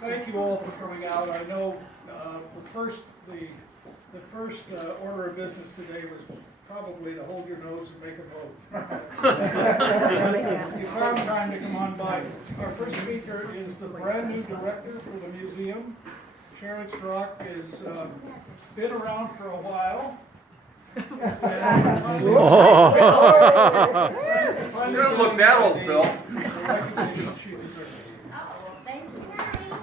Thank you all for coming out. I know the first order of business today was probably to hold your nose and make a vote. You found time to come on by. Our first speaker is the brand new director for the museum. Sharon Strzok has been around for a while. You don't look that old, Bill. Thank you.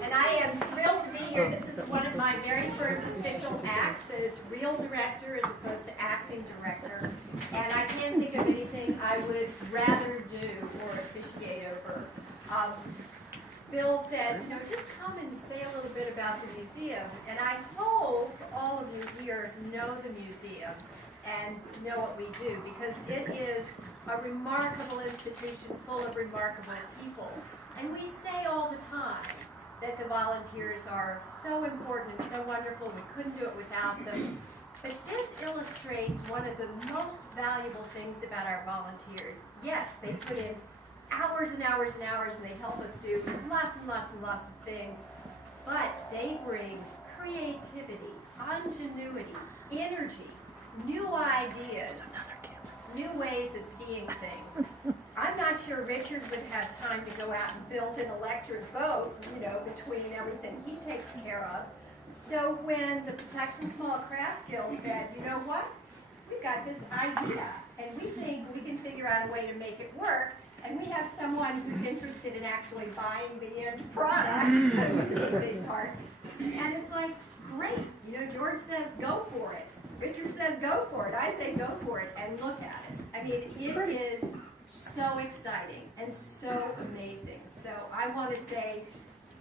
And I am thrilled to be here. This is one of my very first official acts as real director as opposed to acting director. And I can't think of anything I would rather do or officiate over. Bill said, just come and say a little bit about the museum. And I hope all of you here know the museum and know what we do, because it is a remarkable institution full of remarkable people. And we say all the time that the volunteers are so important and so wonderful, we couldn't do it without them. But this illustrates one of the most valuable things about our volunteers. Yes, they put in hours and hours and hours, and they help us do lots and lots and lots of things, but they bring creativity, ingenuity, energy, new ideas, new ways of seeing things. I'm not sure Richard would have time to go out and build an electric boat, between everything he takes care of. So when the Protection Small Craft Guild said, you know what, we've got this idea, and we think we can figure out a way to make it work, and we have someone who's interested in actually buying the end product, which is a big part. And it's like, great, George says go for it. Richard says go for it. I say go for it, and look at it. I mean, it is so exciting and so amazing. So I want to say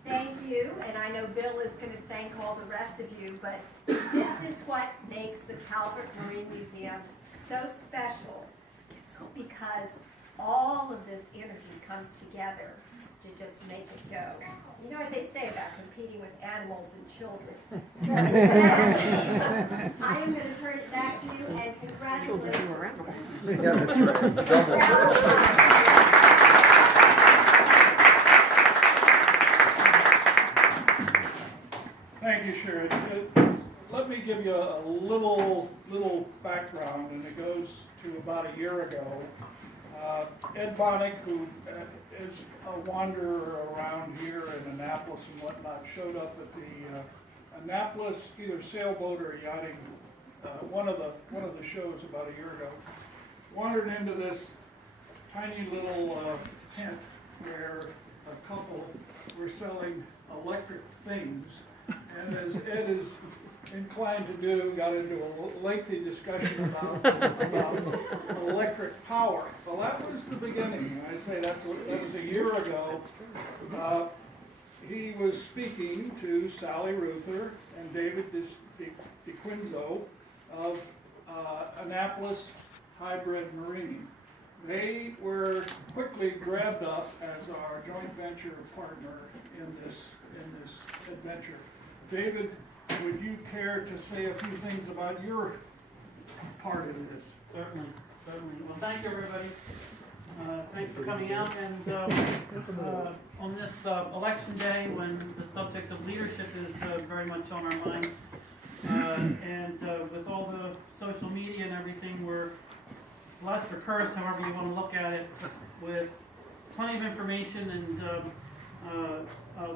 thank you, and I know Bill is going to thank all the rest of you, but this is what makes the Calvert Marine Museum so special, because all of this energy comes together to just make it go. You know what they say about competing with animals and children. So I am going to turn it back to you, and congratulations. Yeah, that's right. Thank you, Sharon. Let me give you a little background, and it goes to about a year ago. Ed Bonnick, who is a wanderer around here in Annapolis and whatnot, showed up at the Annapolis either sailboat or yachting, one of the shows about a year ago. Wandered into this tiny little tent where a couple were selling electric things, and as Ed is inclined to do, got into a lengthy discussion about electric power. Well, that was the beginning. I say that was a year ago. He was speaking to Sally Ruther and David DeQuinzo of Annapolis Hybrid Marine. They were quickly grabbed up as our joint venture partner in this adventure. David, would you care to say a few things about your part in this? Certainly. Well, thank you, everybody. Thanks for coming out. And on this election day, when the subject of leadership is very much on our minds, and with all the social media and everything, we're blessed or cursed, however you want to look at it, with plenty of information. And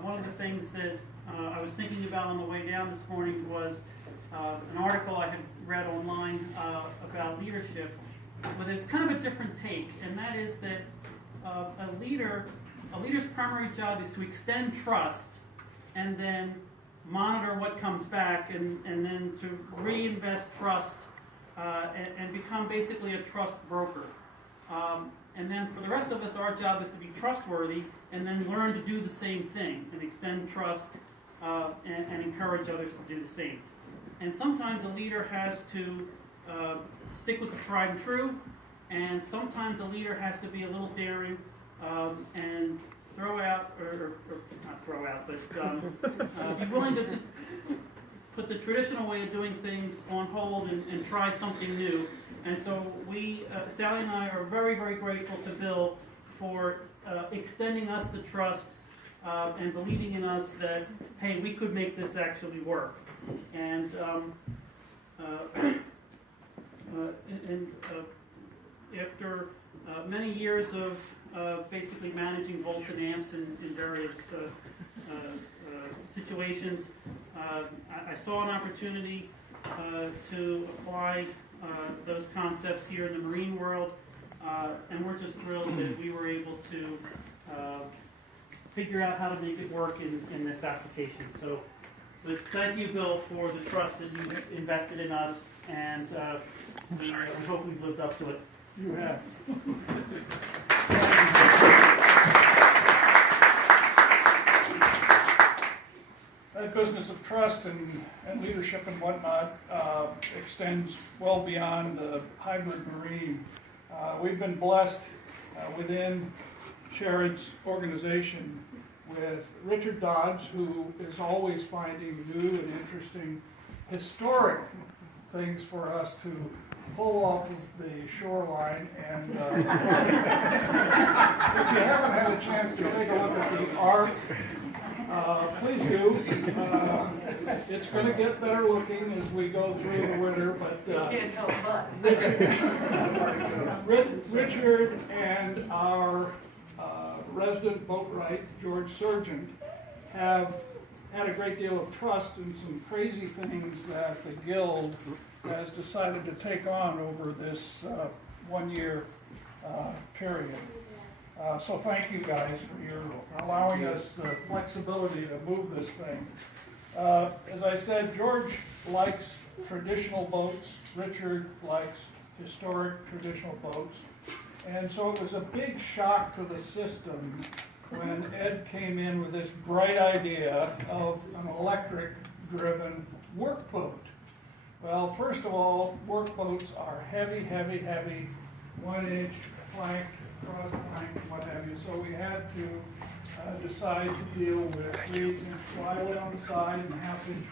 one of the things that I was thinking about on the way down this morning was an article I had read online about leadership with a kind of a different take, and that is that a leader's primary job is to extend trust and then monitor what comes back, and then to reinvest trust and become basically a trust broker. And then for the rest of us, our job is to be trustworthy and then learn to do the same thing and extend trust and encourage others to do the same. And sometimes a leader has to stick with the tried and true, and sometimes a leader has to be a little daring and throw out, or not throw out, but be willing to just put the traditional way of doing things on hold and try something new. And so we, Sally and I, are very, very grateful to Bill for extending us the trust and believing in us that, hey, we could make this actually work. And after many years of basically managing volts and amps in various situations, I saw an opportunity to apply those concepts here in the marine world, and we're just thrilled that we were able to figure out how to make it work in this application. So thank you, Bill, for the trust that you invested in us, and we hope we've lived up to it. You have. That business of trust and leadership and whatnot extends well beyond the hybrid marine. We've been blessed within Sharon's organization with Richard Dodds, who is always finding new and interesting historic things for us to pull off of the shoreline. And if you haven't had a chance to take a look at the art, please do. It's going to get better looking as we go through the winter, but Can't help but. Richard and our resident boatwright, George Surgeon, have had a great deal of trust in some crazy things that the Guild has decided to take on over this 1 year period. So thank you guys for your allowing us the flexibility to move this thing. As I said, George likes traditional boats. Richard likes historic traditional boats. And so it was a big shock to the system when Ed came in with this bright idea of an electric-driven workboat. Well, first of all, workboats are heavy, heavy, heavy, 1-inch plank, cross plank, what have you. So we had to decide to deal with 3/8 plywood on the side and 1/2-inch